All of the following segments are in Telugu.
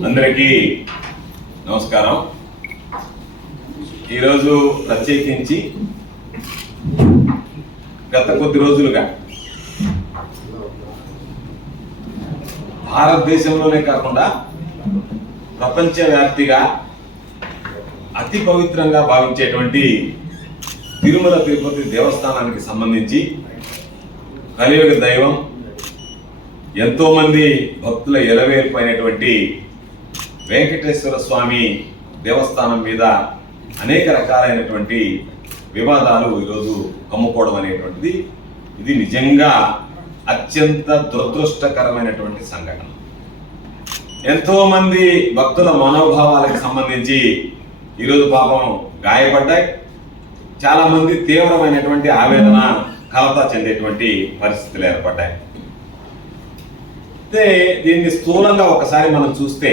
అందరికీ నమస్కారం. ఈరోజు ప్రత్యేకించి గత కొద్ది రోజులుగా భారతదేశంలోనే కాకుండా ప్రపంచవ్యాప్తిగా అతి పవిత్రంగా భావించేటువంటి తిరుమల తిరుపతి దేవస్థానానికి సంబంధించి కలియుగ దైవం, ఎంతోమంది భక్తుల ఎలవేల్పైనటువంటి వెంకటేశ్వర స్వామి దేవస్థానం మీద అనేక రకాలైనటువంటి వివాదాలు ఈరోజు కమ్ముకోవడం అనేటువంటిది ఇది నిజంగా అత్యంత దురదృష్టకరమైనటువంటి సంఘటన. ఎంతోమంది భక్తుల మనోభావాలకు సంబంధించి ఈరోజు పాపం గాయపడ్డాయి. చాలామంది తీవ్రమైనటువంటి ఆవేదన కలత చెందేటువంటి పరిస్థితులు ఏర్పడ్డాయి. అయితే దీన్ని స్థూలంగా ఒకసారి మనం చూస్తే,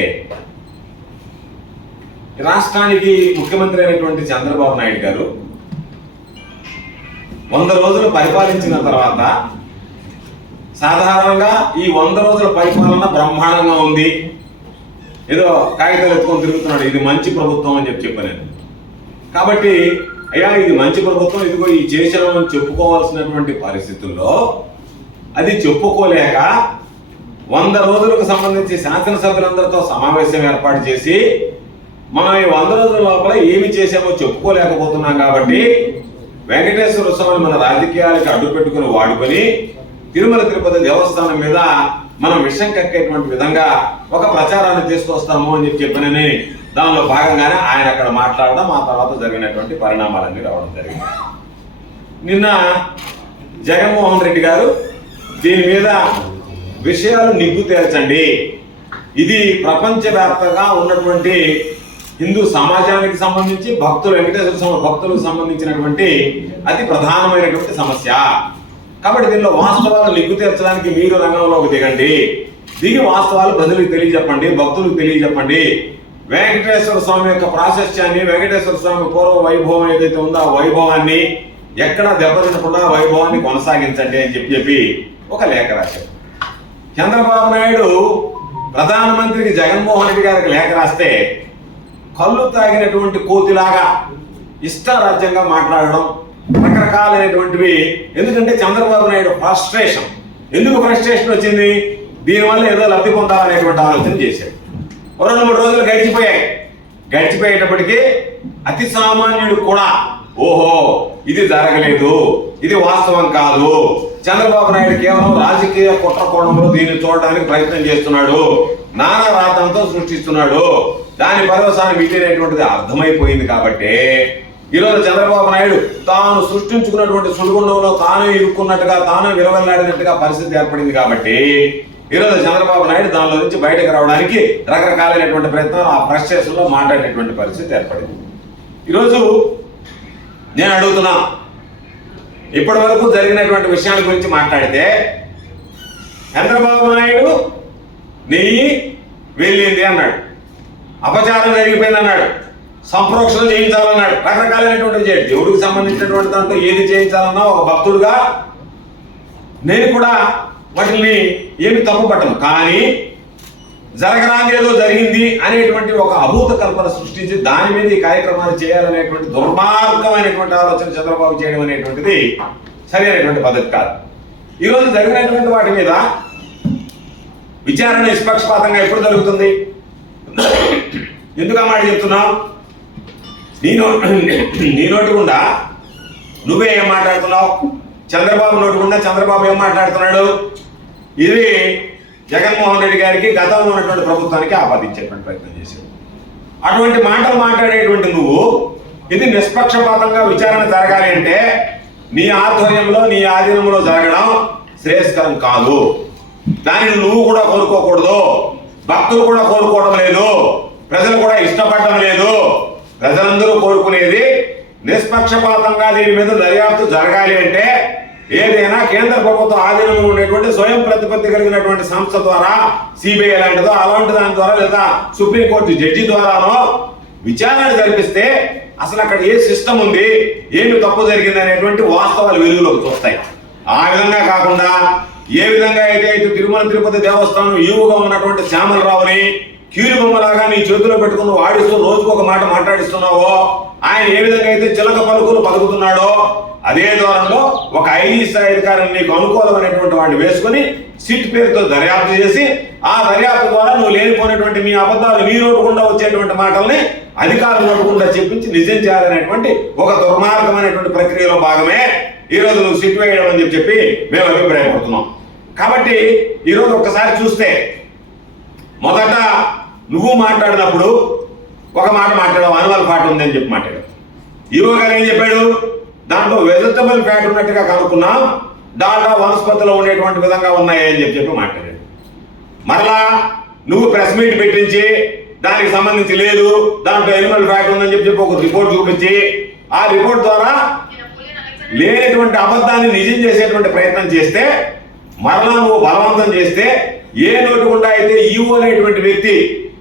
రాష్ట్రానికి ముఖ్యమంత్రి అయినటువంటి చంద్రబాబు నాయుడు గారు 100 రోజులు పరిపాలించిన తర్వాత సాధారణంగా ఈ 100 రోజుల పరిపాలన బ్రహ్మాండంగా ఉంది, ఏదో కాగితాలు ఎత్తుకొని తిరుగుతున్నాడు, ఇది మంచి ప్రభుత్వం అని చెప్పాను. కాబట్టి అయ్యా ఇది మంచి ప్రభుత్వం, ఇదిగో ఈ చేశామని చెప్పుకోవాల్సినటువంటి పరిస్థితుల్లో అది చెప్పుకోలేక 100 రోజులకు సంబంధించి శాసనసభ్యులందరితో సమావేశం ఏర్పాటు చేసి మనం ఈ 100 రోజుల లోపల ఏమి చేసామో చెప్పుకోలేకపోతున్నాం. కాబట్టి వెంకటేశ్వర స్వామి మన రాజకీయాలకు అడ్డు పెట్టుకుని వాడుకొని తిరుమల తిరుపతి దేవస్థానం మీద మనం విషం కక్కేటువంటి విధంగా ఒక ప్రచారాన్ని తీసుకొస్తాము అని చెప్పినని దానిలో భాగంగానే ఆయన అక్కడ మాట్లాడడం, ఆ తర్వాత జరిగినటువంటి పరిణామాలన్నీ రావడం జరిగింది. నిన్న జగన్మోహన్ రెడ్డి గారు దీని మీద విషయాలు నిగ్గు తేల్చండి, ఇది ప్రపంచవ్యాప్తంగా ఉన్నటువంటి హిందూ సమాజానికి సంబంధించి భక్తులు, వెంకటేశ్వర స్వామి భక్తులకు సంబంధించినటువంటి అతి ప్రధానమైనటువంటి సమస్య. కాబట్టి దీనిలో వాస్తవాలు నిగ్గు తీర్చడానికి మీరు రంగంలోకి దిగి వాస్తవాలు ప్రజలకు తెలియజెప్పండి, భక్తులకు తెలియజెప్పండి. వెంకటేశ్వర స్వామి యొక్క ప్రాశస్త్యాన్ని, వెంకటేశ్వర స్వామి పూర్వ వైభవం ఏదైతే ఉందో ఆ వైభవాన్ని ఎక్కడా దెబ్బతినకుండా వైభవాన్ని కొనసాగించండి అని చెప్పి ఒక లేఖ రాశారు. చంద్రబాబు నాయుడు ప్రధానమంత్రికి జగన్మోహన్ రెడ్డి గారికి లేఖ రాస్తే కళ్ళు తాగినటువంటి కోతిలాగా ఇష్టారాజ్యంగా మాట్లాడడం, రకరకాలైనటువంటివి. ఎందుకంటే చంద్రబాబు నాయుడు ఫ్రస్ట్రేషన్, ఎందుకు ఫ్రస్ట్రేషన్ వచ్చింది, దీనివల్ల ఏదో లబ్ధి పొందాలనేటువంటి ఆలోచన చేశాడు. 2-3 రోజులు గడిచిపోయేటప్పటికీ అతి సామాన్యుడు కూడా ఓహో ఇది జరగలేదు, ఇది వాస్తవం కాదు, చంద్రబాబు నాయుడు కేవలం రాజకీయ కుట్రకోణంలో దీన్ని చూడడానికి ప్రయత్నం చేస్తున్నాడు, నానా రాతంతో సృష్టిస్తున్నాడు, దాని పరవసాన్ని మిగిలినటువంటిది అర్థమైపోయింది. కాబట్టి ఈరోజు చంద్రబాబు నాయుడు తాను సృష్టించుకున్నటువంటి సుడిగుండంలో తాను ఇరుక్కున్నట్టుగా, తాను విలువెల్లాడినట్టుగా పరిస్థితి ఏర్పడింది. కాబట్టి ఈరోజు చంద్రబాబు నాయుడు దానిలో నుంచి బయటకు రావడానికి రకరకాలైనటువంటి ప్రయత్నాలు, ఆ ఫ్రస్ట్రేషన్లో మాట్లాడేటువంటి పరిస్థితి ఏర్పడింది. ఈరోజు నేను అడుగుతున్నా, ఇప్పటి వరకు జరిగినటువంటి విషయాల గురించి మాట్లాడితే చంద్రబాబు నాయుడు నెయ్యి వెళ్ళింది అన్నాడు, అపచారం జరిగిపోయింది అన్నాడు, సంప్రోక్షణ చేయించాలన్నాడు, రకరకాలైనటువంటి దేవుడికి సంబంధించినటువంటి దాంట్లో ఏది చేయించాలన్నా ఒక భక్తుడుగా నేను కూడా వాటిని ఏమి తప్పుపట్టను. కానీ జరగరాని ఏదో జరిగింది అనేటువంటి ఒక అభూత కల్పన సృష్టించి దాని మీద ఈ కార్యక్రమాలు చేయాలనేటువంటి దుర్మార్గమైనటువంటి ఆలోచన చంద్రబాబు చేయడం అనేటువంటిది సరైనటువంటి పద్ధతి కాదు. ఈరోజు జరిగినటువంటి వాటి మీద విచారణ నిష్పక్షపాతంగా ఎప్పుడు జరుగుతుంది? ఎందుకు అన్నమాట చెప్తున్నావు? నీ నోటి గుండా నువ్వే ఏం మాట్లాడుతున్నావు, చంద్రబాబు నోటి గుండా చంద్రబాబు ఏం మాట్లాడుతున్నాడు, ఇది జగన్మోహన్ రెడ్డి గారికి గతంలో ఉన్నటువంటి ప్రభుత్వానికి ఆపాదించేటువంటి ప్రయత్నం చేశాడు. అటువంటి మాటలు మాట్లాడేటువంటి నువ్వు ఇది నిష్పక్షపాతంగా విచారణ జరగాలి అంటే నీ ఆధ్వర్యంలో, నీ ఆధీనంలో జరగడం శ్రేయస్కరం కాదు. దానిని నువ్వు కూడా కోరుకోకూడదు, భక్తులు కూడా కోరుకోవడం లేదు, ప్రజలు కూడా ఇష్టపడడం లేదు. ప్రజలందరూ కోరుకునేది నిష్పక్షపాతంగా దీని మీద దర్యాప్తు జరగాలి అంటే ఏదైనా కేంద్ర ప్రభుత్వ ఆధీనంలో ఉండేటువంటి స్వయం ప్రతిపత్తి కలిగినటువంటి సంస్థ ద్వారా, సిబిఐ లాంటిదో అలాంటి దాని ద్వారా, లేదా సుప్రీంకోర్టు జడ్జి ద్వారానో విచారణ జరిపిస్తే అసలు అక్కడ ఏ సిస్టమ్ ఉంది, ఏమి తప్పు జరిగింది అనేటువంటి వాస్తవాలు వెలుగులోకి చూస్తాయి. ఆ విధంగా కాకుండా ఏ విధంగా అయితే తిరుమల తిరుపతి దేవస్థానం ఈవుగా ఉన్నటువంటి శ్యామలరావుని కీలుబొమ్మలాగా నీ చేతిలో పెట్టుకుని వాడిస్తూ రోజుకు ఒక మాట మాట్లాడిస్తున్నావో, ఆయన ఏ విధంగా అయితే చిలక పలుకులు పలుకుతున్నాడో అదే దూరంలో ఒక ఐదు స్థాయి అధికారిని నీకు అనుకూలమైనటువంటి వాడిని వేసుకుని సిట్ పేరుతో దర్యాప్తు చేసి ఆ దర్యాప్తు ద్వారా నువ్వు లేనిపోయినటువంటి మీ అబద్ధాలు నీ నోటుకుండా వచ్చేటువంటి మాటల్ని అధికారులు నోటుకుండా చెప్పించి నిజం చేయాలనేటువంటి ఒక దుర్మార్గమైనటువంటి ప్రక్రియలో భాగమే ఈరోజు నువ్వు సిట్ వేయడం అని చెప్పి మేము అభిప్రాయపడుతున్నాం. కాబట్టి ఈరోజు ఒక్కసారి చూస్తే మొదట నువ్వు మాట్లాడినప్పుడు ఒక మాట మాట్లాడావు, అనిమల్ ఫ్యాట్ ఉందని చెప్పి మాట్లాడావు. ఈవో గారు ఏం చెప్పాడు, దాంట్లో వెజిటబుల్ ఫ్యాట్ ఉన్నట్టుగా కనుక్కున్నాం, దాంట్లో వనస్పతిలో ఉండేటువంటి విధంగా ఉన్నాయి అని చెప్పి మాట్లాడాడు. మరలా నువ్వు ప్రెస్ మీట్ పెట్టించి దానికి సంబంధించి లేదు, దాంట్లో ఎనిమల్ ఫ్యాట్ ఉందని చెప్పి ఒక రిపోర్ట్ చూపించి ఆ రిపోర్ట్ ద్వారా లేనటువంటి అబద్ధాన్ని నిజం చేసేటువంటి ప్రయత్నం చేస్తే, మరలా నువ్వు బలవంతం చేస్తే, ఏ నోటు గుండా అయితే ఈవో అనేటువంటి వ్యక్తి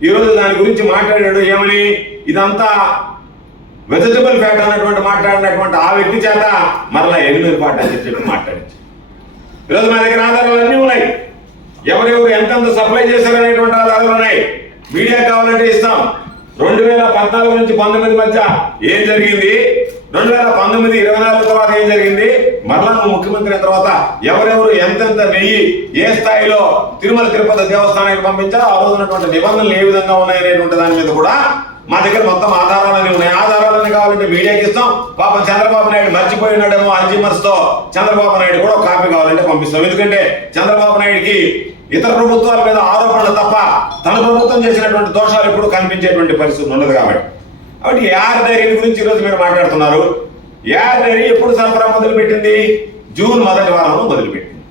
ఈరోజు దాని గురించి మాట్లాడాడు, ఏమని ఇదంతా వెజిటబుల్ ఫ్యాట్ అన్నటువంటి మాట్లాడినటువంటి ఆ వ్యక్తి చేత మరలా ఎనిమల్ ఫ్యాట్ అని చెప్పి మాట్లాడించు. ఈరోజు మా దగ్గర ఆధారాలు అన్నీ ఉన్నాయి, ఎవరెవరు ఎంతెంత సప్లై చేశారనేటువంటి ఆధారాలు ఉన్నాయి. మీడియా కావాలంటే ఇస్తాం. 2014 నుంచి 19 మధ్య ఏం జరిగింది, 2019, 24 తర్వాత ఏం జరిగింది, మరలా నువ్వు ముఖ్యమంత్రి అయిన తర్వాత ఎవరెవరు ఎంతెంత నెయ్యి ఏ స్థాయిలో తిరుమల తిరుపతి దేవస్థానానికి పంపించారో ఆ రోజు ఉన్నటువంటి నిబంధనలు ఏ విధంగా ఉన్నాయనేటువంటి దాని మీద కూడా మా దగ్గర మొత్తం ఆధారాలన్నీ ఉన్నాయి. ఆధారాలన్నీ కావాలంటే మీడియాకి ఇస్తాం. పాపం చంద్రబాబు నాయుడు మర్చిపోయినాడేమో అల్జీమర్స్ తో, చంద్రబాబు నాయుడు కూడా కాపీ కావాలంటే పంపిస్తాం. ఎందుకంటే చంద్రబాబు నాయుడికి ఇతర ప్రభుత్వాల మీద ఆరోపణలు తప్ప తన ప్రభుత్వం చేసినటువంటి దోషాలు ఎప్పుడు కనిపించేటువంటి పరిస్థితి ఉండదు. కాబట్టి ఏఆర్ డైరీ గురించి ఈరోజు మీరు మాట్లాడుతున్నారు. ఏఆర్ డైరీ ఎప్పుడు సరఫరా మొదలుపెట్టింది, జూన్ మొదటి వారంలో మొదలుపెట్టింది.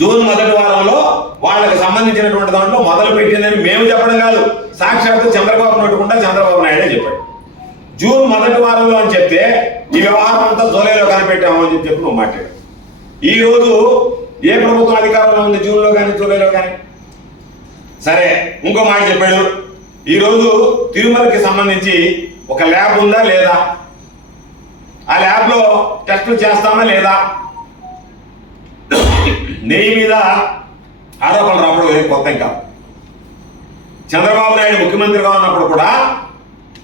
జూన్ మొదటి వారంలో వాళ్ళకి సంబంధించినటువంటి దాంట్లో మొదలు పెట్టిందని మేము చెప్పడం కాదు, సాక్షాత్తు చంద్రబాబు నోటుకుండా చంద్రబాబు నాయుడే చెప్పాడు. జూన్ మొదటి వారంలో అని చెప్తే ఈ వ్యవహారం అంతా జూలైలో కనిపెట్టాము అని చెప్పి నువ్వు మాట్లాడావు. ఈ రోజు ఏ ప్రభుత్వం అధికారంలో ఉంది, జూన్లో కానీ జూలైలో కానీ? సరే, ఇంకో మాట చెప్పాడు, ఈరోజు తిరుమలకి సంబంధించి ఒక ల్యాబ్ ఉందా లేదా, ఆ ల్యాబ్ లో టెస్టులు చేస్తామా లేదా, నెయ్యి మీద ఆరోపణలు రావడం ఏం కొత్త ఇంకా. చంద్రబాబు నాయుడు ముఖ్యమంత్రిగా ఉన్నప్పుడు కూడా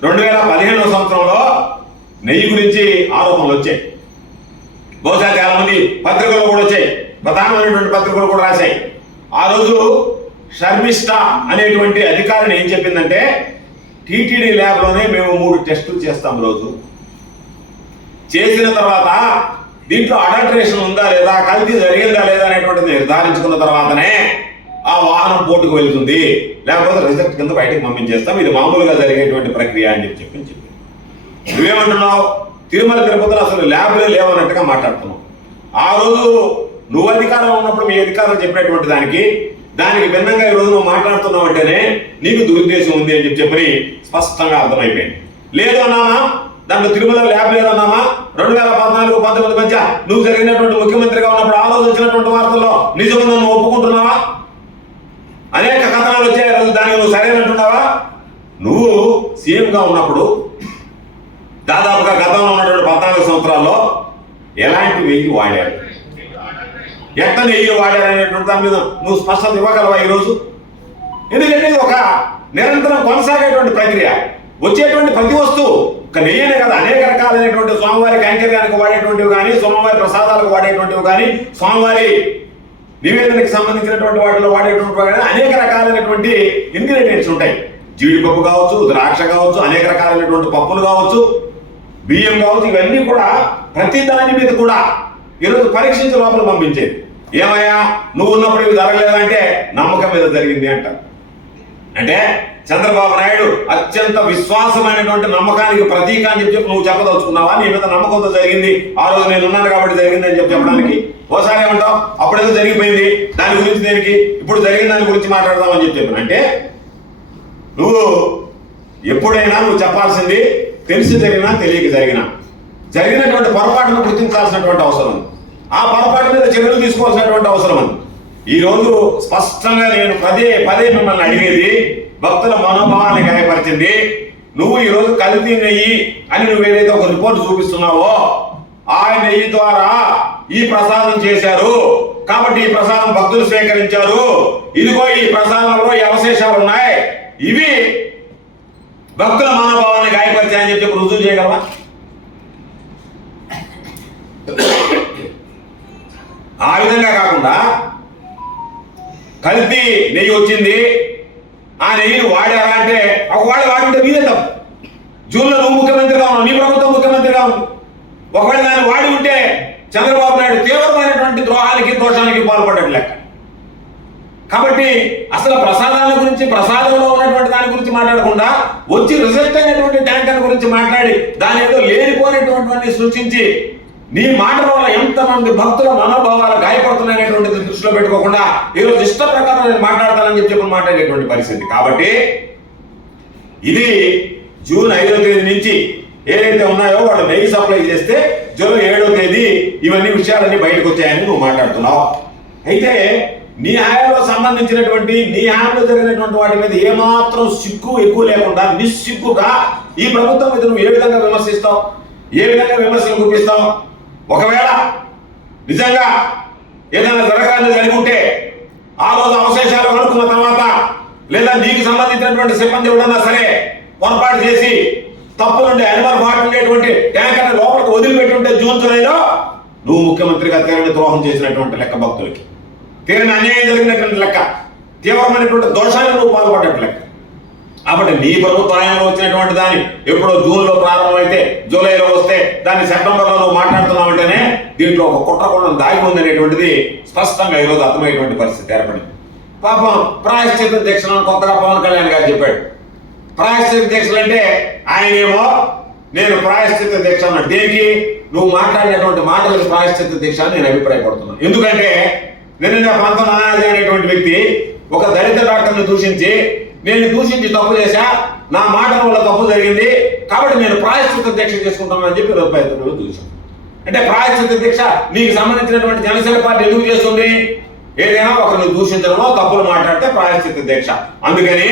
2015 సంవత్సరంలో నెయ్యి గురించి ఆరోపణలు వచ్చాయి. బహుశా చాలా మంది పత్రికలు కూడా వచ్చాయి, ప్రధానమైనటువంటి పత్రికలు కూడా రాశాయి. ఆ రోజు శర్మిష్ట అనేటువంటి అధికారిని ఏం చెప్పిందంటే, టీటీడీ ల్యాబ్లోనే మేము 3 టెస్టులు చేస్తాం రోజు, చేసిన తర్వాత దీంట్లో అడల్టరేషన్ ఉందా లేదా, కల్తీ జరిగిందా లేదా అనేటువంటిది నిర్ధారించుకున్న తర్వాతనే ఆ వాహనం పోటుకు వెళ్తుంది, లేకపోతే రిజెక్ట్ కింద బయటకు పంపించేస్తాం, ఇది మామూలుగా జరిగేటువంటి ప్రక్రియ అని చెప్పి నువ్వేమంటున్నావు, తిరుమల తిరుపతిలో అసలు ల్యాబ్లే లేవన్నట్టుగా మాట్లాడుతున్నావు. ఆ రోజు నువ్వు అధికారంలో ఉన్నప్పుడు మీ అధికారులు చెప్పినటువంటి దానికి భిన్నంగా ఈ రోజు నువ్వు మాట్లాడుతున్నావు అంటేనే నీకు దురుద్దేశం ఉంది అని చెప్పి స్పష్టంగా అర్థమైపోయింది. లేదు అన్నామా, దాంట్లో తిరుమల ల్యాబ్ లేదన్నామా? 2014-19 మధ్య నువ్వు జరిగినటువంటి ముఖ్యమంత్రిగా ఉన్నప్పుడు ఆ రోజు వచ్చినటువంటి వార్తల్లో నిజంగా నువ్వు ఒప్పుకుంటున్నావా? అనేక కథనాలు వచ్చాయి, రోజు దానికి నువ్వు సరైనట్టున్నావా? నువ్వు సీఎంగా ఉన్నప్పుడు దాదాపుగా గతంలో ఉన్నటువంటి 14 సంవత్సరాల్లో ఎలాంటి వెయ్యి వాడారు, ఎట్ట నెయ్యి వాడారు అనేటువంటి దాని మీద నువ్వు స్పష్టత ఇవ్వగలవా ఈరోజు? ఎందుకంటే ఇది ఒక నిరంతరం కొనసాగేటువంటి ప్రక్రియ. వచ్చేటువంటి ప్రతి వస్తువు ఒక నెయ్యనే కదా, అనేక రకాలైనటువంటి స్వామివారి కైంకర్యానికి వాడేటువంటివి కానీ, స్వామివారి ప్రసాదాలకు వాడేటువంటివి కానీ, స్వామివారి నివేదనకి సంబంధించినటువంటి వాటిలో వాడేటువంటి కానీ అనేక రకాలైనటువంటి ఇంగ్రీడియంట్స్ ఉంటాయి. జీడిపప్పు కావచ్చు, ద్రాక్ష కావచ్చు, అనేక రకాలైనటువంటి పప్పులు కావచ్చు, బియ్యం కావచ్చు, ఇవన్నీ కూడా ప్రతి దాని మీద కూడా ఈరోజు పరీక్షించి లోపల పంపించేది. ఏమయ్యా నువ్వు ఉన్నప్పుడు ఇవి జరగలేదంటే నమ్మకం మీద జరిగింది అంటారు. అంటే చంద్రబాబు నాయుడు అత్యంత విశ్వాసమైనటువంటి నమ్మకానికి ప్రతీక అని చెప్పి నువ్వు చెప్పదలుచుకున్నావా? నీ మీద నమ్మకంతో జరిగింది, ఆ రోజు నేను ఉన్నాను కాబట్టి జరిగింది అని చెప్పడానికి ఓసారి ఏమంటావు, అప్పుడేదో జరిగిపోయింది దాని గురించి దేనికి, ఇప్పుడు జరిగిన దాని గురించి మాట్లాడదామని చెప్పాను. అంటే నువ్వు ఎప్పుడైనా నువ్వు చెప్పాల్సింది తెలిసి జరిగినా తెలియక జరిగినటువంటి పొరపాటును గుర్తించాల్సినటువంటి అవసరం ఉంది, ఆ పొరపాటు మీద చర్యలు తీసుకోవాల్సినటువంటి అవసరం ఉంది. ఈ రోజు స్పష్టంగా నేను పదే మిమ్మల్ని అడిగేది, భక్తుల మనోభావాన్ని గాయపరిచింది. నువ్వు ఈరోజు కల్తీ నెయ్యి అని నువ్వు ఏదైతే ఒక రిపోర్ట్ చూపిస్తున్నావో, ఆ నెయ్యి ద్వారా ఈ ప్రసాదం చేశారు, కాబట్టి ఈ ప్రసాదం భక్తులు స్వీకరించారు. ఇదిగో ఈ ప్రసాదంలో ఈ అవశేషాలు ఉన్నాయి, ఇవి భక్తుల మనోభావాన్ని గాయపరిచాయని చెప్పి రుజువు చేయగలవా? ఆ విధంగా కాకుండా కల్తీ నెయ్యి వచ్చింది, ఆ నెయ్యిని వాడారా అంటే ఒకవేళ వాడుంటే మీదే తప్పు. జూన్లో నువ్వు ముఖ్యమంత్రిగా ఉన్నావు, నీ ప్రభుత్వం ముఖ్యమంత్రిగా ఉంది. ఒకవేళ దాన్ని వాడి ఉంటే చంద్రబాబు నాయుడు తీవ్రమైనటువంటి ద్రోహానికి దోషానికి పాల్పడ్డట్టు లెక్క. కాబట్టి అసలు ప్రసాదాల గురించి, ప్రసాదంలో ఉన్నటువంటి దాని గురించి మాట్లాడకుండా వచ్చి రిజల్ట్ అయినటువంటి ట్యాంకర్ గురించి మాట్లాడి దాని ఏదో లేనిపోయినటువంటి సృష్టించి నీ మాటల వల్ల ఎంతమంది భక్తుల మనోభావాలు గాయపడుతున్నాయనేటువంటిది దృష్టిలో పెట్టుకోకుండా ఈరోజు ఇష్ట ప్రకారం నేను మాట్లాడతానని చెప్పి మాట్లాడేటువంటి పరిస్థితి. కాబట్టి ఇది జూన్ 5వ తేదీ నుంచి ఏదైతే ఉన్నాయో వాళ్ళు నెయ్యి సప్లై చేస్తే జూలై 7వ తేదీ ఇవన్నీ విషయాలన్నీ బయటకు వచ్చాయని నువ్వు మాట్లాడుతున్నావు. అయితే నీ హయాంలో సంబంధించినటువంటి నీ హయాంలో జరిగినటువంటి వాటి మీద ఏమాత్రం సిగ్గు ఎక్కువ లేకుండా నిస్సిగ్గుగా ఈ ప్రభుత్వం మీద నువ్వు ఏ విధంగా విమర్శిస్తావు, ఏ విధంగా విమర్శలు గుర్తిస్తావు? ఒకవేళ నిజంగా ఏదైనా జరగాలని జరుగుంటే ఆ రోజు అవశేషాలు కనుక్కున్న తర్వాత లేదా నీకు సంబంధించినటువంటి సిబ్బంది ఎవడన్నా సరే పొరపాటు చేసి తప్పు నుండి యానిమల్ ఫాట్ ఉండేటువంటి ట్యాంకర్ని లోపలికి వదిలిపెట్టుంటే జూన్ జూలైలో నువ్వు ముఖ్యమంత్రిగా తీరని ద్రోహం చేసినటువంటి లెక్క, భక్తులకి తీరని అన్యాయం జరిగినటువంటి లెక్క, తీవ్రమైనటువంటి దోషాలను నువ్వు పాల్పడ్డట్టు లెక్క. కాబట్టి నీ ప్రభుత్వంలో వచ్చినటువంటి దాన్ని ఎప్పుడో జూన్లో ప్రారంభమైతే జూలైలో వస్తే దాన్ని సెప్టెంబర్లో నువ్వు మాట్లాడుతున్నావంటేనే దీంట్లో ఒక కుట్రకోణం దాగి ఉందనేటువంటిది స్పష్టంగా ఈరోజు అర్థమయ్యేటువంటి పరిస్థితి ఏర్పడింది. పాపం ప్రాయశ్చిత్త దీక్షలను కొత్తగా పవన్ కళ్యాణ్ గారు చెప్పాడు. ప్రాయశ్చిత్త దీక్షలు అంటే ఆయనేమో నేను ప్రాయశ్చిత్త దీక్ష అన్నాడు. దేనికి? నువ్వు మాట్లాడినటువంటి మాటలకు ప్రాయశ్చిత్త దీక్ష అని నేను అభిప్రాయపడుతున్నాను. ఎందుకంటే నిన్న ప్రాంతం నానాజీ అనేటువంటి వ్యక్తి ఒక దళిత డాక్టర్ని దూషించి, నేను దూషించి తప్పు చేశా, నా మాటల వల్ల తప్పు జరిగింది కాబట్టి నేను ప్రాయశ్చిత్త దీక్ష చేసుకుంటానని చెప్పి రూపాయలు దూషించాను. అంటే ప్రాయశ్చిత్త దీక్ష నీకు సంబంధించినటువంటి జనసేన పార్టీ ఎందుకు చేస్తుంది? ఏదైనా ఒకరిని దూషించడమో తప్పులు మాట్లాడితే ప్రాయశ్చిత్త దీక్ష. అందుకని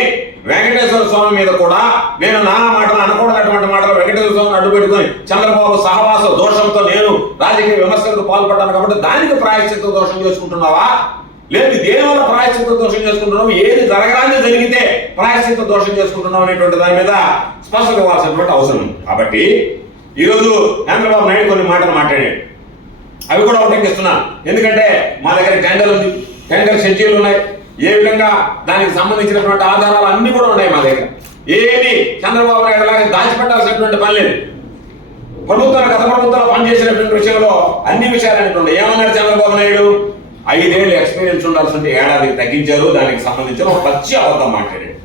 వెంకటేశ్వర స్వామి మీద కూడా నేను నానా మాటలు అనకూడనటువంటి మాటలు వెంకటేశ్వర స్వామిని అడ్డు పెట్టుకుని చంద్రబాబు సహవాస దోషంతో నేను రాజకీయ విమర్శలకు పాల్పడ్డాను కాబట్టి దానికి ప్రాయశ్చిత్త దోషం చేసుకుంటున్నావా? లేదు దేనివల్ల ప్రాయశ్చిత్త దోషం చేసుకుంటున్నావు, ఏది జరగరాని జరిగితే ప్రాయశ్చిత్త దోషం చేసుకుంటున్నావు అనేటువంటి దాని మీద స్పష్టత ఇవ్వాల్సినటువంటి అవసరం ఉంది. కాబట్టి ఈరోజు చంద్రబాబు నాయుడు కొన్ని మాటలు మాట్లాడాడు, అవి కూడా ఉటంకిస్తున్నాను. ఎందుకంటే మా దగ్గర టెండర్ ఉంది, టెండర్ షెడ్యూల్ ఉన్నాయి, ఏ విధంగా దానికి సంబంధించినటువంటి ఆధారాలు అన్ని కూడా ఉన్నాయి మా దగ్గర. ఏమి చంద్రబాబు నాయుడు లాగా దాచిపెట్టాల్సినటువంటి పని లేదు. ప్రభుత్వాలు గత ప్రభుత్వాలు పనిచేసినటువంటి విషయంలో అన్ని విషయాలు అనేటువంటి ఏమన్నారు చంద్రబాబు నాయుడు? 5 ఏళ్ళు ఎక్స్పీరియన్స్ ఉండాల్సింటే ఏడాదికి తగ్గించారు, దానికి సంబంధించిన ఒక పచ్చి అబద్ధం మాట్లాడాడు.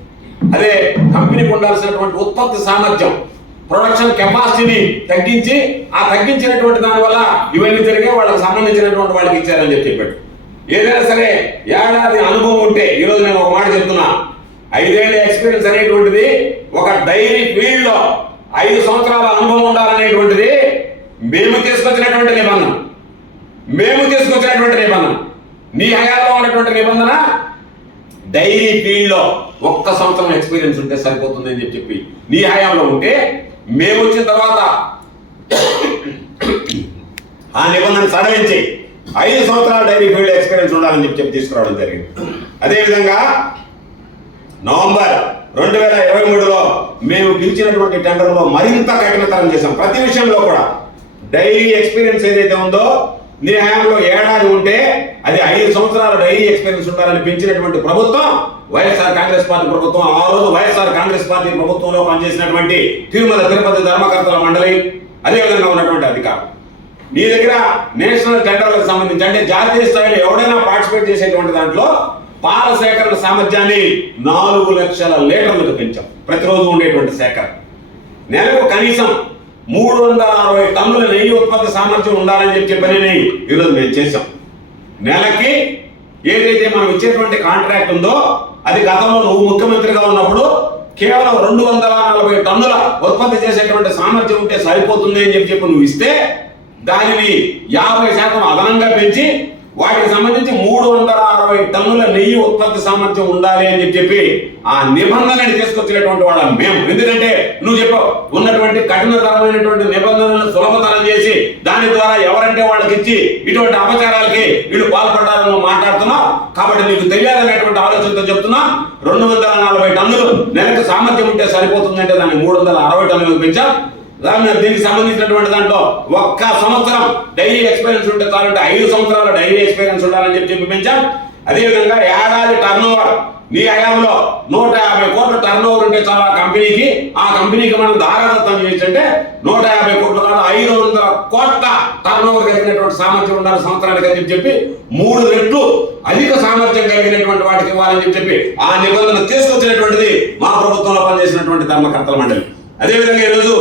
అదే కంపెనీకి ఉండాల్సినటువంటి ఉత్పత్తి సామర్థ్యం, ప్రొడక్షన్ కెపాసిటీని తగ్గించి ఆ తగ్గించినటువంటి దానివల్ల ఇవన్నీ జరిగే వాళ్ళకి సంబంధించినటువంటి వాళ్ళకి ఇచ్చారని చెప్పాడు. ఏదైనా సరే ఏడాది అనుభవం ఉంటే, ఈరోజు నేను ఒక మాట చెప్తున్నా, 5 ఏళ్ళ ఎక్స్పీరియన్స్ అనేటువంటిది ఒక డైరీ ఫీల్డ్ లో 5 సంవత్సరాల అనుభవం ఉండాలనేటువంటిది మేము తీసుకొచ్చినటువంటి నిబంధన. నీ హయాంలో ఉన్నటువంటి నిబంధన డైరీ ఫీల్డ్ లో 1 సంవత్సరం ఎక్స్పీరియన్స్ ఉంటే సరిపోతుంది అని చెప్పి నీ హయాంలో ఉంటే, మేము వచ్చిన తర్వాత ఆ నిబంధన సడలించి 5 సంవత్సరాల డైరీ ఫీల్డ్ ఎక్స్పీరియన్స్ ఉండాలని చెప్పి తీసుకురావడం జరిగింది. అదేవిధంగా నవంబర్ 2023లో మేము పిలిచినటువంటి టెండర్లో మరింత కఠినతరం చేశాం. ప్రతి విషయంలో కూడా డైరీ ఎక్స్పీరియన్స్ ఏదైతే ఉందో నీ హయాంలో ఏడాది ఉంటే అది 5 సంవత్సరాల డైరీ ఎక్స్పీరియన్స్ ఉండాలని పెంచినటువంటి ప్రభుత్వం వైఎస్ఆర్ కాంగ్రెస్ పార్టీ ప్రభుత్వం. ఆ రోజు వైఎస్ఆర్ కాంగ్రెస్ పార్టీ ప్రభుత్వంలో పనిచేసినటువంటి తిరుమల తిరుపతి ధర్మకర్తల మండలి, అదేవిధంగా ఉన్నటువంటి అధికారులు. నీ దగ్గర నేషనల్ టెండర్లకు సంబంధించి అంటే జాతీయ స్థాయిలో ఎవడైనా పార్టిసిపేట్ చేసేటువంటి దాంట్లో పాల సేకరణ సామర్థ్యాన్ని 4 లక్షల లీటర్లకు పెంచాం. ప్రతిరోజు ఉండేటువంటి సేకరణ నెలకు కనీసం 360 టన్నుల నెయ్యి ఉత్పత్తి సామర్థ్యం ఉండాలని చెప్పని ఈరోజు మేము చేసాం. నెలకి ఏదైతే మనం ఇచ్చేటువంటి కాంట్రాక్ట్ ఉందో అది గతంలో నువ్వు ముఖ్యమంత్రిగా ఉన్నప్పుడు కేవలం 240 టన్నుల ఉత్పత్తి చేసేటువంటి సామర్థ్యం ఉంటే సరిపోతుంది అని చెప్పి నువ్వు ఇస్తే దానిని 50% అదనంగా పెంచి వాటికి సంబంధించి 360 టన్నుల నెయ్యి ఉత్పత్తి సామర్థ్యం ఉండాలి అని చెప్పి ఆ నిబంధనని తీసుకొచ్చినటువంటి వాళ్ళం మేము. ఎందుకంటే నువ్వు చెప్పావు ఉన్నటువంటి కఠినతరమైనటువంటి నిబంధనలను సులభతరం చేసి దాని ద్వారా ఎవరంటే వాళ్ళకి ఇచ్చి ఇటువంటి అపచారాలకి వీళ్ళు పాల్పడ్డారని మాట్లాడుతున్నావు. కాబట్టి నీకు తెలియాలనేటువంటి ఆలోచనతో చెప్తున్నా. 240 టన్నులు నెలకు సామర్థ్యం ఉంటే సరిపోతుందంటే దాన్ని 360 టన్నులకు పెంచాం. దీనికి సంబంధించినటువంటి దాంట్లో ఒక్క సంవత్సరం డైరీ ఎక్స్పీరియన్స్ ఉంటే చాలంటే 5 సంవత్సరాల డైరీ ఎక్స్పీరియన్స్ ఉండాలని చెప్పి పెంచాం. అదేవిధంగా ఏడాది టర్నోవర్ నీ హయాంలో 150 కోట్ల టర్నోవర్ ఉంటే చాలా కంపెనీకి, ఆ కంపెనీకి మనం దారాదత్తం చేయించంటే 150 కోట్లు కాదు 500 కోట్ల టర్నోవర్ కలిగినటువంటి సామర్థ్యం ఉండాలి సంవత్సరానికి అని చెప్పి 3 రెట్లు అధిక సామర్థ్యం కలిగినటువంటి వాటికి ఇవ్వాలని చెప్పి ఆ నిబంధన తీసుకొచ్చినటువంటిది మా ప్రభుత్వంలో పనిచేసినటువంటి ధర్మకర్తల మండలి. అదేవిధంగా ఈరోజు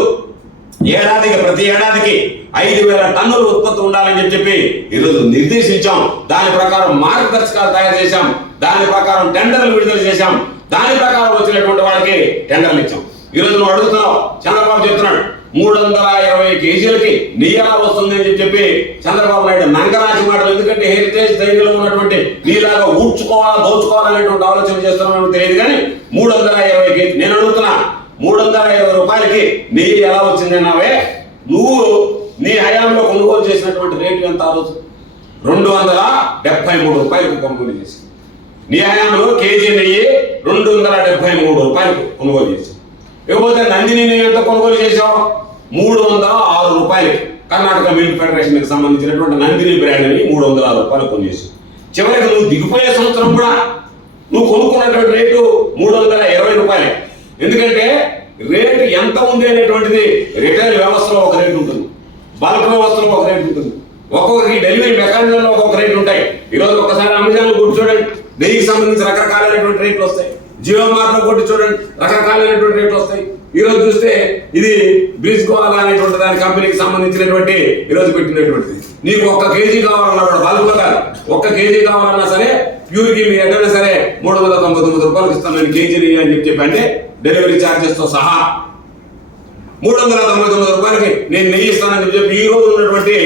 ప్రతి ఏడాదికి 5,000 టన్నుల ఉత్పత్తి ఉండాలని చెప్పి ఈరోజు నిర్దేశించాం. దాని ప్రకారం మార్గదర్శకాలు తయారు చేశాం. దాని ప్రకారం టెండర్లు విడుదల చేశాం. దాని ప్రకారం వచ్చినటువంటి వాళ్ళకి టెండర్లు ఇచ్చాం. ఈరోజు నువ్వు అడుగుతున్నావు, చంద్రబాబు చెప్తున్నాడు 320 కేజీలకి నెయ్యి ఎలా వస్తుంది అని చెప్పి చంద్రబాబు నాయుడు నంగరాజు మాటలు. ఎందుకంటే హెరిటేజ్ డైరీలో ఉన్నటువంటి నీలాగా ఊడ్చుకోవాలా దోచుకోవాలనేటువంటి ఆలోచన చేస్తున్నామో తెలియదు కానీ 320 కేజీ నేను అడుగుతున్నా 320 రూపాయలకి నెయ్యి ఎలా వచ్చిందన్నావే? నువ్వు నీ హయాంలో కొనుగోలు చేసినటువంటి రేటు ఎంత ఆలోచన? 273 రూపాయలకు కొనుగోలు చేసి నీ హయాంలో కేజీ నెయ్యి 273 రూపాయలకు కొనుగోలు చేశావు. ఇకపోతే నందిని నెయ్యి ఎంత కొనుగోలు చేసావు? 306 రూపాయలకి. కర్ణాటక మిల్క్ ఫెడరేషన్కి సంబంధించినటువంటి నందిని బ్రాండ్ అని 306 రూపాయలు కొనేసావు. చివరికి నువ్వు దిగిపోయే సంవత్సరం కూడా నువ్వు కొనుక్కున్నటువంటి రేటు 320 రూపాయలే. ఎందుకంటే రేటు ఎంత ఉంది అనేటువంటిది రిటైల్ వ్యవస్థలో ఒక రేటు ఉంటుంది, బల్క్ వ్యవస్థలో ఒక రేటు ఉంటుంది, ఒక్కొక్కరికి డెలివరీ మెకానిజంలో ఒక్కొక్క రేటు ఉంటాయి. ఈరోజు ఒక్కసారి అమెజాన్ కొట్టి చూడండి, నెయ్యికి సంబంధించి రకరకాలైనటువంటి రేట్లు వస్తాయి. జియో మార్ట్లో కొట్టి చూడండి, రకరకాలైనటువంటి రేట్లు వస్తాయి. ఈరోజు చూస్తే ఇది బ్రిజ్ గోవాలా అనేటువంటి దాని కంపెనీకి సంబంధించినటువంటి ఈరోజు పెట్టినటువంటిది. నీకు 1 కేజీ కావాలన్నా కూడా బల్క్ కాదు, 1 కేజీ కావాలన్నా సరే ప్యూర్కి మీరు ఎక్కడైనా సరే 399 రూపాయలకు ఇస్తాను నేను కేజీ నెయ్యి అని చెప్పి అంటే డెలివరీ ఛార్జెస్ తో సహా 399 రూపాయలకి నేను నెయ్యి ఇస్తానని చెప్పి ఈ రోజు ఉన్నటువంటి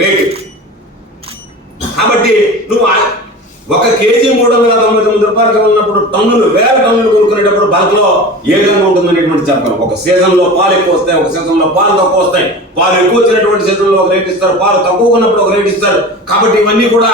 రేటు. కాబట్టి నువ్వు 1 కేజీ 399 రూపాయలకి ఉన్నప్పుడు టన్నులు 1000 టన్నులు కొనుక్కునేటప్పుడు బల్క్ లో ఏ విధంగా ఉంటుందనేటువంటి చెప్పాలి. ఒక సీజన్ లో పాలు ఎక్కువ వస్తాయి, ఒక సీజన్ లో పాలు తక్కువ వస్తాయి. పాలు ఎక్కువ వచ్చినటువంటి సీజన్ లో ఒక రేట్ ఇస్తారు, పాలు తక్కువ ఉన్నప్పుడు ఒక రేట్ ఇస్తారు. కాబట్టి ఇవన్నీ కూడా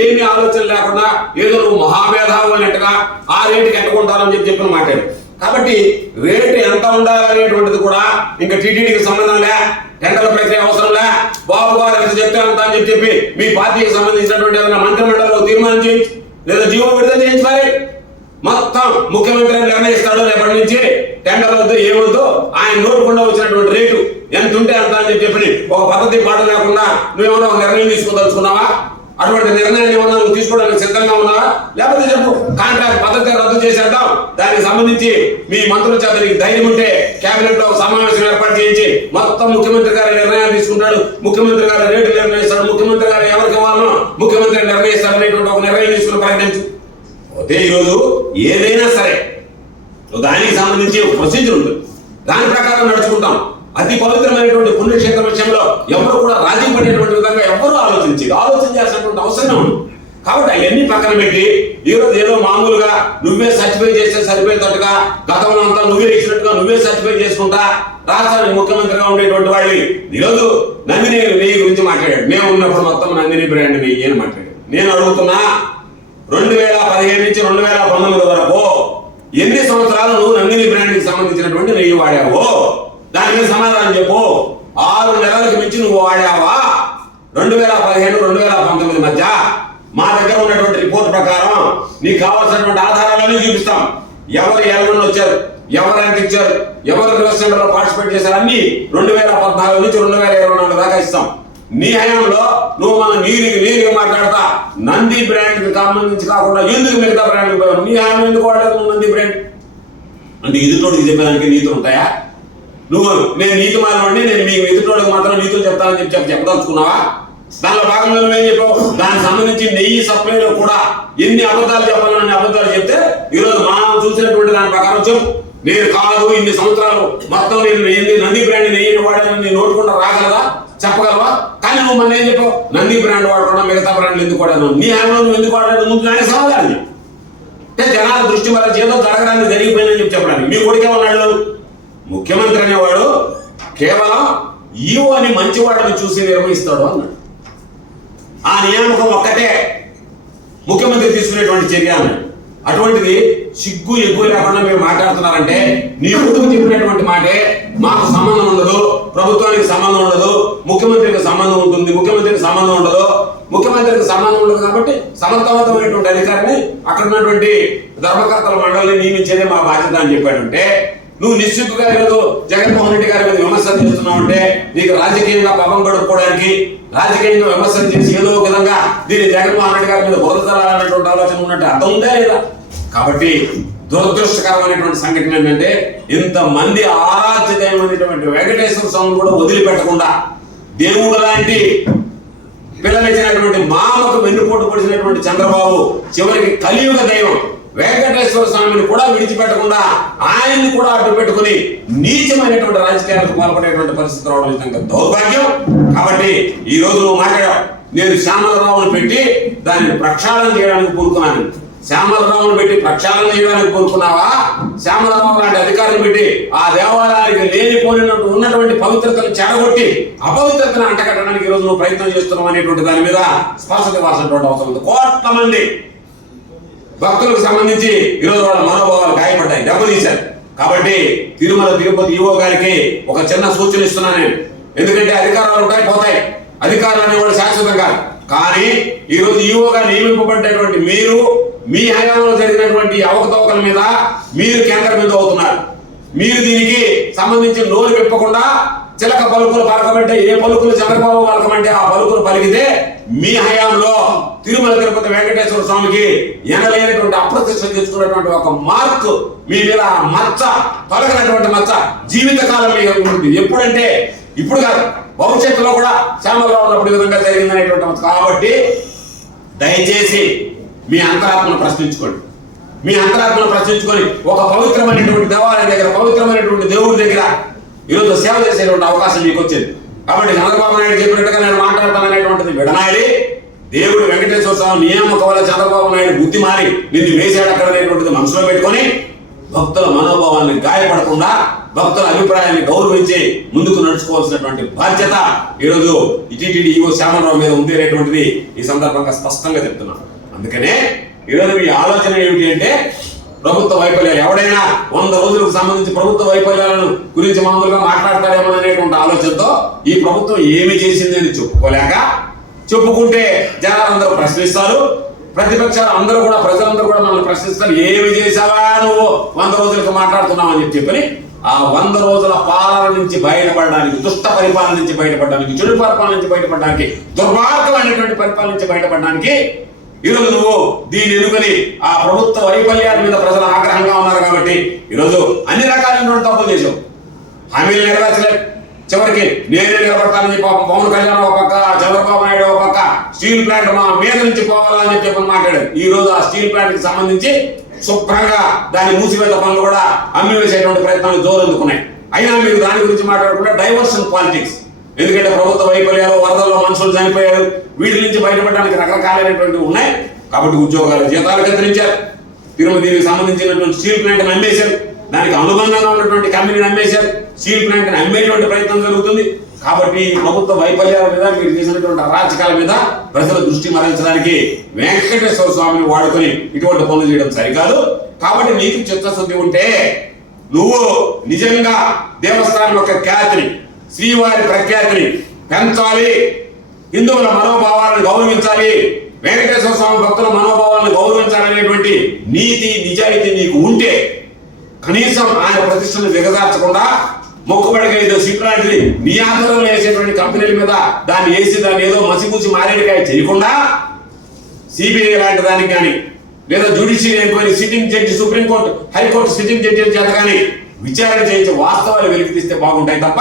ఏమి ఆలోచన లేకుండా ఏదో నువ్వు మహాభేదాలు అన్నట్టుగా ఆ రేటుకి ఎట్టుకుంటారని చెప్పిన మాట్లాడు. కాబట్టి రేటు ఎంత ఉండాలనేటువంటిది కూడా ఇంకా టీటీడీకి సంబంధం లే, టెండర్ల ప్రక్రియ అవసరం లే. బాబు గారు ఎంత చెప్తే అంత అని చెప్పి మీ పార్టీకి సంబంధించినటువంటి ఏదైనా మంత్రిమండలిలో తీర్మానం చేయించి లేదా జీవో విడుదల చేయించి మరి మొత్తం ముఖ్యమంత్రి నిర్ణయిస్తాడు. రేపటి నుంచి టెండర్ వద్దు ఏమొద్దు, ఆయన నోటుకుండా వచ్చినటువంటి రేటు ఎంత ఉంటే అంత అని చెప్పి ఒక పద్ధతి పాట లేకుండా నువ్వేమన్నా ఒక నిర్ణయం తీసుకోదలుచుకున్నావా? అటువంటి నిర్ణయాన్ని ఏమన్నా నువ్వు తీసుకోవడానికి సిద్ధంగా ఉన్నావా? లేకపోతే చెప్పు కాంట్రాక్ట్ పద్ధతి రద్దు చేసేద్దాం, దానికి సంబంధించి మీ మంత్రుల చేత నీకు ధైర్యం ఉంటే కేబినెట్ లో సమావేశం ఏర్పాటు చేయించి మొత్తం ముఖ్యమంత్రి గారి నిర్ణయాలు తీసుకుంటాడు, ముఖ్యమంత్రి గారి రేటు నిర్ణయిస్తాడు, ముఖ్యమంత్రి గారు ఎవరికి ఇవ్వాలనో ముఖ్యమంత్రి నిర్ణయిస్తాడు అనేటువంటి ఒక నిర్ణయం తీసుకుని ప్రకటించు. అదే ఈరోజు ఏదైనా సరే దానికి సంబంధించి ఒక ప్రొసీజర్ ఉంటుంది, దాని ప్రకారం నడుచుకుంటాం. అతి పవిత్రమైనటువంటి పుణ్యక్షేత్ర విషయంలో ఎవరు కూడా రాజీ పడేటువంటి విధంగా ఎవరు ఆలోచించాల్సినటువంటి అవసరం ఉంది. కాబట్టి అవన్నీ పక్కన పెట్టి ఈరోజు ఏదో మామూలుగా నువ్వే సర్టిఫై చేస్తే సరిపోయేటట్టుగా గతంలో అంతా నువ్వే ఇచ్చినట్టుగా నువ్వే సర్టిఫై చేసుకుంటా రాష్ట్రానికి ముఖ్యమంత్రిగా ఉండేటువంటి వాళ్ళు ఈరోజు నందిని నెయ్యి గురించి మాట్లాడాడు. మేము ఉన్నప్పుడు మొత్తం నందిని బ్రాండ్ నెయ్యి అని మాట్లాడాడు. నేను అడుగుతున్నా 2015 నుంచి 2019 వరకు ఎన్ని సంవత్సరాలు నువ్వు నందిని బ్రాండ్ కి సంబంధించినటువంటి నెయ్యి వాడావో దాని మీద సమాధానం చెప్పు. 6 నెలలకు మించి నువ్వు వాడావా? 2015 2019 మధ్య మా దగ్గర ఉన్నటువంటి రిపోర్ట్ ప్రకారం నీకు కావాల్సినటువంటి ఆధారాలన్నీ చూపిస్తాం. ఎవరు ఎలగొండ వచ్చారు, ఎవరు ఎంత ఇచ్చారు, ఎవరు రివర్స్ సెంటర్ లో పార్టిసిపేట్ చేశారు అన్ని 2014 నుంచి 2024 దాకా ఇస్తాం. నీ హయాంలో నువ్వు మన నీరుగా మాట్లాడతా నంది బ్రాండ్ కి సంబంధించి కాకుండా ఎందుకు మిగతా బ్రాండ్ పోయావు? నీ హయాంలో ఎందుకు వాడలేదు నువ్వు నంది బ్రాండ్? అంటే ఎదుటోడికి చెప్పడానికి నీతులు ఉంటాయా? నువ్వు నేను నీతి మానవండి, నేను మీ ఎదుటోడికి మాత్రం నీతులు చెప్తానని చెప్పదలుచుకున్నావా? దానిలో భాగంగా నువ్వేం చెప్పావు? దానికి సంబంధించి నెయ్యి సప్లైలో కూడా ఎన్ని అబద్ధాలు చెప్పాలని అబద్ధాలు చెప్తే ఈరోజు మనం చూసినటువంటి దాని ప్రకారం చెప్పు. నేను కాదు ఇన్ని సంవత్సరాలు మొత్తం నేను నంది బ్రాండ్ నెయ్యి వాడాలని నీ నోటుకుండా రాగలదా? చెప్పగలవా? కానీ నువ్వు మన ఏం చెప్పావు, నంది బ్రాండ్ వాడుకున్నా మిగతా బ్రాండ్లు ఎందుకు వాడాను, నీ హయాంలో నువ్వు ఎందుకు వాడలేదు, ముందు దానికి సమాధానం. అంటే జనాల దృష్టి వల్ల చేదో జరగడానికి జరిగిపోయిందని చెప్పి చెప్పడానికి. మీ కొడుకే ఉన్నాడు, ముఖ్యమంత్రి అనేవాడు కేవలం ఈవో అని మంచివాడని చూసి నిర్వహిస్తాడు అన్నాడు. ఆ నియామకం ఒక్కటే ముఖ్యమంత్రి తీసుకునేటువంటి చర్య అన్నాడు. అటువంటిది సిగ్గు ఎగ్గు లేకుండా మీరు మాట్లాడుతున్నారంటే నీ కొడుకు చెప్పినటువంటి మాటే మాకు సంబంధం ఉండదు, ప్రభుత్వానికి సంబంధం ఉండదు, ముఖ్యమంత్రికి సంబంధం ఉంటుంది, ముఖ్యమంత్రికి సంబంధం ఉండదు, ముఖ్యమంత్రికి సంబంధం ఉండదు కాబట్టి సమర్థవంతమైనటువంటి అధికారిని అక్కడ ఉన్నటువంటి ధర్మకర్తల మండలిని నియమించేదే మా బాధ్యత అని చెప్పాడంటే, నువ్వు నిశ్చితుగా ఈరోజు జగన్మోహన్ రెడ్డి గారి మీద విమర్శలు చేస్తున్నావు అంటే నీకు రాజకీయంగా పాపం గడుపుకోవడానికి, రాజకీయంగా విమర్శలు చేసి ఏదో ఒక విధంగా దీన్ని జగన్మోహన్ రెడ్డి గారి మీద బురదలాలనేటువంటి ఆలోచన ఉన్నట్టు అర్థం ఉందా లేదా? కాబట్టి దురదృష్టకరమైనటువంటి సంఘటన ఏంటంటే ఇంతమంది ఆరాధ్య దైవమైనటువంటి వెంకటేశ్వర స్వామిని కూడా వదిలిపెట్టకుండా దేవుడు లాంటి పిల్లనిచ్చినటువంటి మామకు వెన్నుపోటు పొడిచినటువంటి చంద్రబాబు చివరికి కలియుగ దైవం వెంకటేశ్వర స్వామిని కూడా విడిచిపెట్టకుండా ఆయన్ని కూడా అడ్డు పెట్టుకుని నీచమైనటువంటి రాజకీయాలకు పాల్పడేటువంటి పరిస్థితి రావడం నిజంగా దౌర్భాగ్యం. కాబట్టి ఈ రోజు నువ్వు మాట్లాడావు, నేను శ్యామలరావును పెట్టి దానిని ప్రక్షాళన చేయడానికి కోరుకున్నాను. శ్యామలరావును పెట్టి ప్రక్షాళన చేయడానికి కోరుకున్నావా? శ్యామలరావు లాంటి అధికారులు పెట్టి ఆ దేవాలయానికి లేనిపోయినట్టు ఉన్నటువంటి పవిత్రతను చెడగొట్టి అపవిత్రతను అంటగట్టడానికి ఈరోజు నువ్వు ప్రయత్నం చేస్తున్నావు అనేటువంటి దాని మీద స్పష్టత ఇవ్వాల్సినటువంటి అవసరం ఉంది. కోట్ల మంది భక్తులకు సంబంధించి ఈరోజు వాళ్ళ మనోభావాలు గాయపడ్డాయి, దెబ్బతీశారు. కాబట్టి తిరుమల తిరుపతి ఈవో గారికి ఒక చిన్న సూచన ఇస్తున్నాను నేను. ఎందుకంటే అధికారాలు ఉంటాయి పోతాయి, అధికారులు అనేవాడు శాశ్వతం కాదు. కానీ ఈరోజు ఈవోగా నియమింపబడ్డటువంటి మీరు మీ హయాంలో జరిగినటువంటి అవకతవకల మీద మీరు కేంద్రం మీద అవుతున్నారు. మీరు దీనికి సంబంధించి నోరు విప్పకుండా చిలక పలుకులు పలకమంటే ఏ పలుకులు చంద్రబాబు పలకమంటే ఆ పలుకులు పలికితే మీ హయాంలో తిరుమల తిరుపతి వెంకటేశ్వర స్వామికి ఎనలేనటువంటి అప్రతిష్ట తెచ్చుకున్నటువంటి ఒక మార్క్ మీ మీద మచ్చ, తొలగినటువంటి మచ్చ జీవితకాలం మీద ఉంటుంది. ఎప్పుడంటే ఇప్పుడు కాదు, భవిష్యత్తులో కూడా శ్యామలరావు ఉన్నప్పుడు విధంగా జరిగిందనేటువంటి మచ్చ. కాబట్టి దయచేసి మీ అంతరాత్మను ప్రశ్నించుకోండి. మీ అంతరాత్మను ప్రశ్నించుకొని ఒక పవిత్రమైనటువంటి దేవాలయం దగ్గర, పవిత్రమైనటువంటి దేవుడి దగ్గర ఈరోజు సేవ చేసేటువంటి అవకాశం మీకు వచ్చింది. కాబట్టి చంద్రబాబు నాయుడు చెప్పినట్టుగా నేను మాట్లాడతాననేటువంటిది విడనాడి దేవుడు వెంకటేశ్వర స్వామి నియామకం వల్ల చంద్రబాబు నాయుడు బుద్ధి మారి నిన్ను వేసాడు అక్కడ అనేటువంటిది మనసులో పెట్టుకొని భక్తుల మనోభావాన్ని గాయపడకుండా భక్తుల అభిప్రాయాన్ని గౌరవించి ముందుకు నడుచుకోవాల్సినటువంటి బాధ్యత ఈరోజు టీటీడీ ఈవో శ్యామలరావు మీద ఉంది అనేటువంటిది ఈ సందర్భంగా స్పష్టంగా చెప్తున్నాను. అందుకనే ఈరోజు మీ ఆలోచన ఏమిటి అంటే ప్రభుత్వ వైఫల్యాలు, ఎవడైనా 100 రోజులకు సంబంధించి ప్రభుత్వ వైఫల్యాలను గురించి మామూలుగా మాట్లాడతాడేమో అనేటువంటి ఆలోచనతో ఈ ప్రభుత్వం ఏమి చేసింది అని చెప్పుకోలేక, చెప్పుకుంటే జనాలందరూ ప్రశ్నిస్తారు, ప్రతిపక్షాలు అందరూ కూడా ప్రజలందరూ కూడా మనల్ని ప్రశ్నిస్తారు, ఏమి చేసావా నువ్వు 100 రోజులకు మాట్లాడుతున్నావు అని చెప్పని ఆ 100 రోజుల పాలన నుంచి బయటపడడానికి, దుష్ట పరిపాలన నుంచి బయటపడడానికి, చెడు పరిపాలన నుంచి బయటపడడానికి, దుర్మార్గమైనటువంటి పరిపాలన నుంచి బయటపడడానికి ఈరోజు నువ్వు దీన్ని ఎన్నుకొని ఆ ప్రభుత్వ వైఫల్యాల మీద ప్రజలు ఆగ్రహంగా ఉన్నారు. కాబట్టి ఈరోజు అన్ని రకాలైనటువంటి తప్పులు చేసావు, హామీలు నెరవేర్చలేదు. చివరికి నేనే నిలబడతానని పాపం పవన్ కళ్యాణ్ ఒక పక్క, చంద్రబాబు నాయుడు ఒక పక్క స్టీల్ ప్లాంట్ మా మీద నుంచి పోవాలని చెప్పి మాట్లాడారు. ఈ రోజు ఆ స్టీల్ ప్లాంట్ కి సంబంధించి శుభ్రంగా దాని మూసివేత పనులు కూడా అమ్మివేసేటువంటి ప్రయత్నాలు జోరందుకున్నాయి. అయినా మీరు దాని గురించి మాట్లాడకుండా డైవర్షన్ పాలిటిక్స్. ఎందుకంటే ప్రభుత్వ వైఫల్యాలు, వరదల్లో మనుషులు చనిపోయారు, వీటి నుంచి బయటపడడానికి రకరకాలైనటువంటివి ఉన్నాయి. కాబట్టి ఉద్యోగాలు, జీతాలు కత్తిరించారు, దీనికి సంబంధించినటువంటి స్టీల్ ప్లాంట్ అమ్మేశారు, దానికి అనుబంధంగా ఉన్నటువంటి కంపెనీని అమ్మేశారు, స్టీల్ ప్లాంట్ అమ్మేటువంటి ప్రయత్నం జరుగుతుంది. కాబట్టి ప్రభుత్వ వైఫల్యాల మీద, మీరు చేసినటువంటి అరాచకాల మీద ప్రజల దృష్టి మరల్చడానికి వెంకటేశ్వర స్వామిని వాడుకొని ఇటువంటి పనులు చేయడం సరికాదు. కాబట్టి నీకు చిత్తశుద్ధి ఉంటే నువ్వు నిజంగా దేవస్థానం యొక్క ఖ్యాతిని, శ్రీవారి ప్రఖ్యాతిని పెంచాలి, హిందువుల మనోభావాలను గౌరవించాలి, వెంకటేశ్వర స్వామి భక్తుల మనోభావాలను గౌరవించాలనేటువంటి నీతి నిజాయితీ నీకు ఉంటే కనీసం ఆయన ప్రతిష్టను దిగజార్చకుండా మొక్కుబడిగా ఏదో సిట్లాంటిది నీ ఆధారంలో వేసేటువంటి కంపెనీల మీద దాన్ని వేసి దాన్ని ఏదో మసిపూసి మారేడికాయ చేయకుండా సిబిఐ లాంటి దానికి కానీ, లేదా judicial enquiry sitting judge, supreme court, high court sitting judge చేత కానీ విచారణ చేయించి వాస్తవాలు వెలికి తీస్తే బాగుంటాయి తప్ప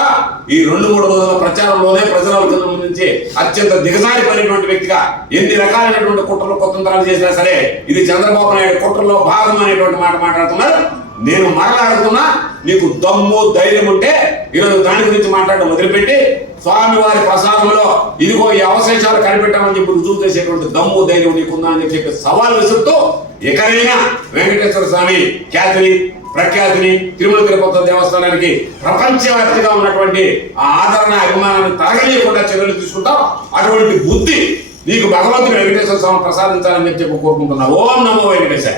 ఈ 2-3 రోజుల ప్రచారంలోనే ప్రజలకు సంబంధించి అత్యంత దిగజారిపోయినటువంటి వ్యక్తిగా ఎన్ని రకాలైనటువంటి కుట్రలు కుతంత్రాలు చేసినా సరే ఇది చంద్రబాబు నాయుడు కుట్రలో భాగం అనేటువంటి మాట మాట్లాడుతున్నారు. నేను మాట్లాడుతున్నా నీకు దమ్ము ధైర్యం ఉంటే ఈరోజు దాని గురించి మాట్లాడడం వదిలిపెట్టి స్వామివారి ప్రసాదంలో ఇదిగో ఈ అవశేషాలు కనిపెట్టామని చెప్పి రుజువు చేసేటువంటి దమ్ము ధైర్యం నీకుందా అని చెప్పి సవాల్ విసురుతూ ఎక్కడైనా వెంకటేశ్వర స్వామి ఖ్యాతిని ప్రఖ్యాతిని తిరుమల తిరుపతి దేవస్థానానికి ప్రపంచవ్యాప్తిగా ఉన్నటువంటి ఆ ఆదరణ అభిమానాన్ని తరగనీయకుండా చర్యలు తీసుకుంటాం. అటువంటి బుద్ధి నీకు భగవంతుడు వెంకటేశ్వర స్వామి ప్రసాదించాలని చెప్పి కోరుకుంటున్నా. ఓం నమో వెంకటేశాయ.